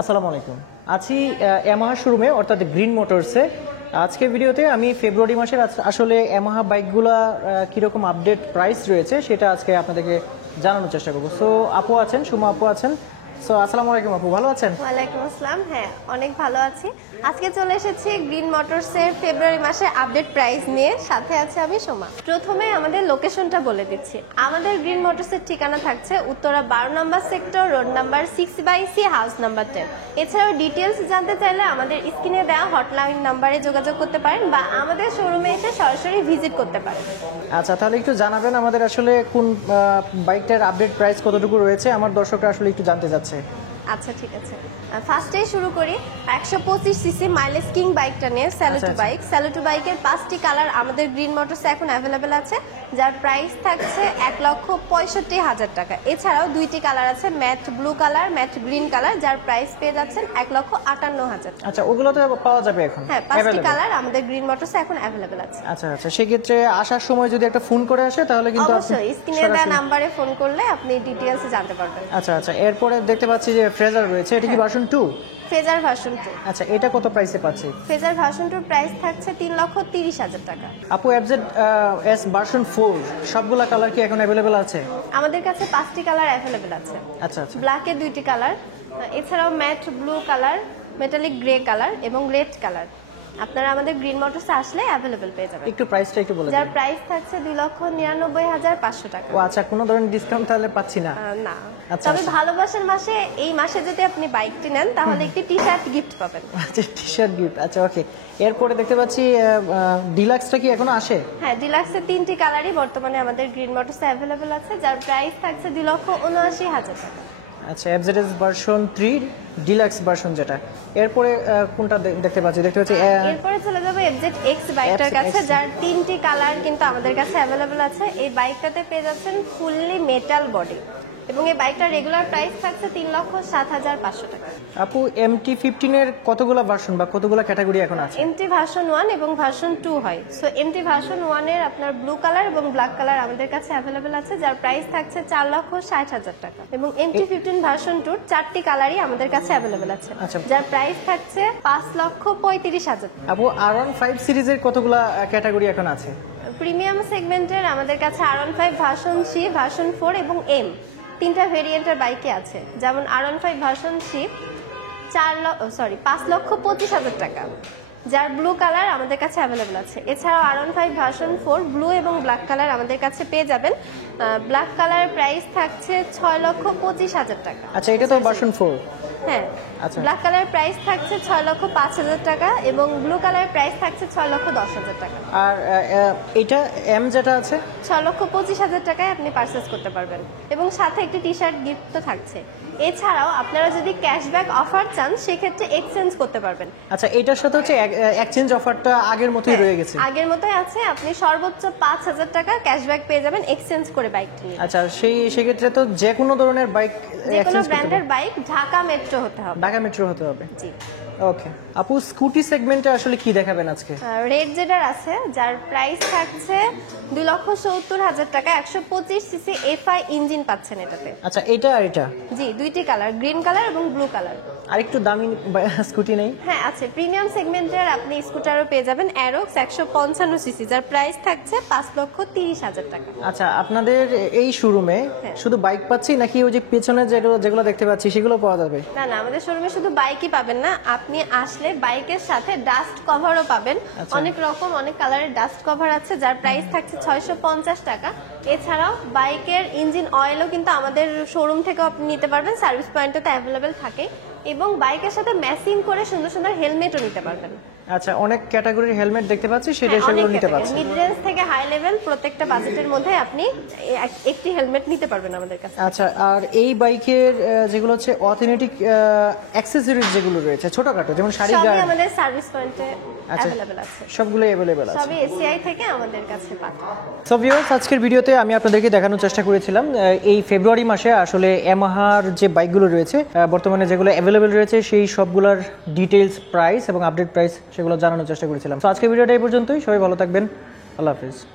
আসসালামু আলাইকুম। আছি ইয়ামাহা শোরুমে অর্থাৎ গ্রিন মোটরসে। আজকের ভিডিওতে আমি ফেব্রুয়ারি মাসের আসলে ইয়ামাহা বাইকগুলা কীরকম আপডেট প্রাইস রয়েছে সেটা আজকে আপনাদেরকে জানানোর চেষ্টা করবো। সো আপু আছেন, সুমা আপু আছেন। সো আসসালামু আলাইকুম আপু, ভালো আছেন? ওয়ালাইকুম আসসালাম। হ্যাঁ, অনেক ভালো আছি। আজকে চলে এসেছি গ্রিন মোটরসের ফেব্রুয়ারি মাসের আপডেট প্রাইস নিয়ে। সাথে আছে আমি সোমা। প্রথমে আমাদের লোকেশনটা বলে দিচ্ছি। আমাদের গ্রিন মোটরসের ঠিকানা থাকছে উত্তরা 12 নম্বর sector, road number 6/C, house number 10। এছাড়াও ডিটেলস জানতে চাইলে আমাদের স্ক্রিনে দেওয়া হটলাইন নাম্বারে যোগাযোগ করতে পারেন বা আমাদের শোরুমে এসে সরাসরি ভিজিট করতে পারেন। আচ্ছা, তাহলে একটু জানাবেন আমাদের আসলে কোন বাইকটার আপডেট প্রাইস কতটুকু রয়েছে, আমার দর্শকরা আসলে একটু জানতে চাচ্ছে। আচ্ছা, ঠিক আছে। ফার্স্টেই শুরু করি 125 সিসি মাইলেজ কিং বাইকটা নিয়ে। Saluto bike. স্যালুটো বাইকের 5টি কালার আমাদের গ্রিন মোটরসে এখন অ্যাভেলেবেল আছে, যার প্রাইস থাকছে 1,65,000 টাকা। এছাড়াও 2টি কালার আছে, matte blue colour, mat green colour, যার প্রাইস পেয়ে যাচ্ছেন 1,58,000। আচ্ছা, ওগুলো তো পাওয়া যাবে এখন? হ্যাঁ, 5টি কালার আমাদের গ্রিন মোটরসে এখন অ্যাভেলেবেল আছে। আচ্ছা আচ্ছা, সেক্ষেত্রে আসার সময় যদি একটা ফোন করে আসে তাহলে কিন্তু অবশ্যই স্ক্রিনে দেওয়া নাম্বারে ফোন করলে আপনি ডিটেইলস জানতে পারবেন। আচ্ছা আচ্ছা, এরপরে দেখতে পাচ্ছি যে ফ্রেজার রয়েছে, এটা কি ভার্সন 2? Phasor version 2। আচ্ছা, এটা কত প্রাইসে পাচ্ছি? ফেজার ভার্সন 2 প্রাইস থাকছে 3,30,000 টাকা। আপু এফজেড এস ভার্সন 4 সবগুলা কালার কি এখন अवेलेबल আছে? আমাদের কাছে 5টি কালার অ্যাভেলেবেল আছে। আচ্ছা আচ্ছা, ব্ল্যাকের 2টি কালার, এছাড়াও matte blue colour, metallic grey colour এবং রেড কালার আপনারা আমাদের গ্রিন মোটরসে আসলে অ্যাভেলেবেল পেয়ে যাবেন। একটু প্রাইসটা একটু বলে যার দিন। প্রাইস থাকছে 2,99,500 টাকা। ও আচ্ছা, কোনো ধরনের ডিসকাউন্ট তাহলে পাচ্ছি না? না, আচ্ছা, তবে আচ্ছা। ভালোবাসার মাসে এই মাসে যদি আপনি বাইকটি নেন তাহলে একটি টি শার্ট গিফট পাবেন। আচ্ছা, টি শার্ট গিফট। আচ্ছা ওকে, এরপরে দেখতে পাচ্ছি ডিলাক্সটা কি এখনো আসে? হ্যাঁ, ডিলাক্সের 3টি কালারই বর্তমানে আমাদের গ্রিন মোটরসে অ্যাভেলেবেল আছে, যার প্রাইস থাকছে 2,79,000 টাকা। আচ্ছা, এফজেডএস ভার্সন 3 ডিলাক্স ভার্সন যেটা, এরপরে কোনটা দেখতে পাচ্ছি? এরপরে চলে যাবো এফজেড এক্স বাইকটার কাছে, যার 3টি কালার কিন্তু আমাদের কাছে অ্যাভেলেবেল আছে। এই বাইকটাতে পেয়ে যাচ্ছেন ফুললি মেটাল বডি এবং এই বাইকটার রেগুলার প্রাইস থাকছে 3,07,500 টাকা। আপু MT-15 এর কতগুলো ভার্সন বা কতগুলো ক্যাটাগরি এখন আছে? এমটি ভার্সন 1 এবং ভার্সন 2 হয়। সো এমটি ভার্সন 1 এর আপনার ব্লু কালার এবং ব্ল্যাক কালার আমাদের কাছে অ্যাভেলেবেল আছে, যার প্রাইস থাকছে 4,60,000 টাকা। এবং MT-15 ভার্সন 2 4টি কালারই আমাদের কাছে অ্যাভেলেবেল আছে, আচ্ছা। যার প্রাইস থাকছে 5,35,000 টাকা। আপু R15 সিরিজের কতগুলো ক্যাটাগরি এখন আছে? প্রিমিয়াম সেগমেন্টের আমাদের কাছে R15 ভার্সন সি, ভার্সন 4 এবং এম 3টা ভেরিয়েন্টের বাইকে আছে। যেমন R15 ভার্সন সি 5,25,000 টাকা, যার ব্লু কালার আমাদের কাছে অ্যাভেলেবেল আছে। এছাড়াও R15 ভার্সন 4 ব্লু এবং ব্ল্যাক কালার আমাদের কাছে পেয়ে যাবেন। ব্ল্যাক কালার প্রাইস থাকছে 6,25,000 টাকা। আচ্ছা, এটা তো ভার্সন 4। হ্যাঁ, আচ্ছা। ব্ল্যাক কালার প্রাইস থাকছে 6,05,000 টাকা এবং ব্লু কালার প্রাইস থাকছে 6,10,000 টাকা। আর এটা এম যেটা আছে 6,25,000 টাকায় আপনি পারচেজ করতে পারবেন এবং সাথে একটি টি শার্ট গিফট তো থাকছে। এছাড়াও আপনারা যদি ক্যাশব্যাক অফার চান সেক্ষেত্রে এক্সচেঞ্জ করতে পারবেন। আচ্ছা, এটার সাথে হচ্ছে এক্সচেঞ্জ অফারটা আগের মতোই রয়ে গেছে? আগের মতোই আছে। আপনি সর্বোচ্চ 5,000 টাকা ক্যাশব্যাক পেয়ে যাবেন এক্সচেঞ্জ করে বাইকটি নিয়ে। আচ্ছা, সেক্ষেত্রে তো যে কোনো ধরনের বাইক, যে কোনো ব্র্যান্ডের বাইক ঢাকা মেট্রো হতে হবে। ঢাকা মেট্রো হতে হবে? জি। ওকে আপু, স্কুটি সেগমেন্টে আসলে কি দেখাবেন আজকে? রেড জেডার আছে, যার প্রাইস থাকছে 2,70,000 টাকা। 125 সিসি এফআই ইঞ্জিন পাচ্ছেন এটাতে। আচ্ছা, এটা আর এটা? জি, 2টি কালার, গ্রিন কালার এবং ব্লু কালার। আর একটু দামি স্কুটি নেই? হ্যাঁ আছে, প্রিমিয়াম সেগমেন্টের আপনি স্কুটারও পেয়ে যাবেন অ্যারোক্স 155 সিসি, যার প্রাইস থাকছে 5,30,000 টাকা। আচ্ছা, আপনাদের এই শোরুমে শুধু বাইক পাচ্ছি নাকি ওই যে পেছনে যেগুলো দেখতে পাচ্ছি সেগুলো পাওয়া যাবে? না, আমাদের শোরুমে শুধু বাইকই পাবেন না, আপনি আসলে বাইকের সাথে ডাস্ট কভারও পাবেন। অনেক রকম অনেক কালারের ডাস্ট কভার আছে, যার প্রাইস থাকছে 650 টাকা। এছাড়াও বাইকের ইঞ্জিন অয়েলও কিন্তু আমাদের শোরুম থেকে আপনি নিতে পারবেন, সার্ভিস পয়েন্টে তো অ্যাভেলেবেল থাকে। এবং বাইকের সাথে ম্যাচিং করে সুন্দর সুন্দর হেলমেটও নিতে পারবেন। আচ্ছা, অনেক ক্যাটাগরির হেলমেট দেখতে পাচ্ছি, সেগুলো নিতে পারছি। মিড রেঞ্জ থেকে হাই লেভেল প্রত্যেকটা বাজেটের মধ্যে আপনি একটি হেলমেট নিতে পারবেন আমাদের কাছে। আচ্ছা, আর এই বাইকের যেগুলো হচ্ছে অথেন্টিক অ্যাকসেসরিজ যেগুলো রয়েছে ছোটখাটো, যেমন শাড়ি গার্ড, সবই আমাদের সার্ভিস পয়েন্টে অ্যাভেলেবেল আছে। সবগুলোই অ্যাভেলেবেল আছে, সবই এসিআই থেকে আমাদের কাছে পাঠানো। সো ভিউয়ার্স, আজকের ভিডিওতে আমি আপনাদেরকে দেখানোর চেষ্টা করেছিলাম এই ফেব্রুয়ারি মাসে আসলে ইয়ামাহার যে বাইকগুলো রয়েছে বর্তমানে যেগুলো অ্যাভেলেবেল রয়েছে সেই সবগুলোর ডিটেইলস, প্রাইস এবং আপডেট প্রাইস সেগুলো জানানোর চেষ্টা করেছিলাম। তো আজকের ভিডিওটা এই পর্যন্তই। সবাই ভালো থাকবেন, আল্লাহ হাফেজ।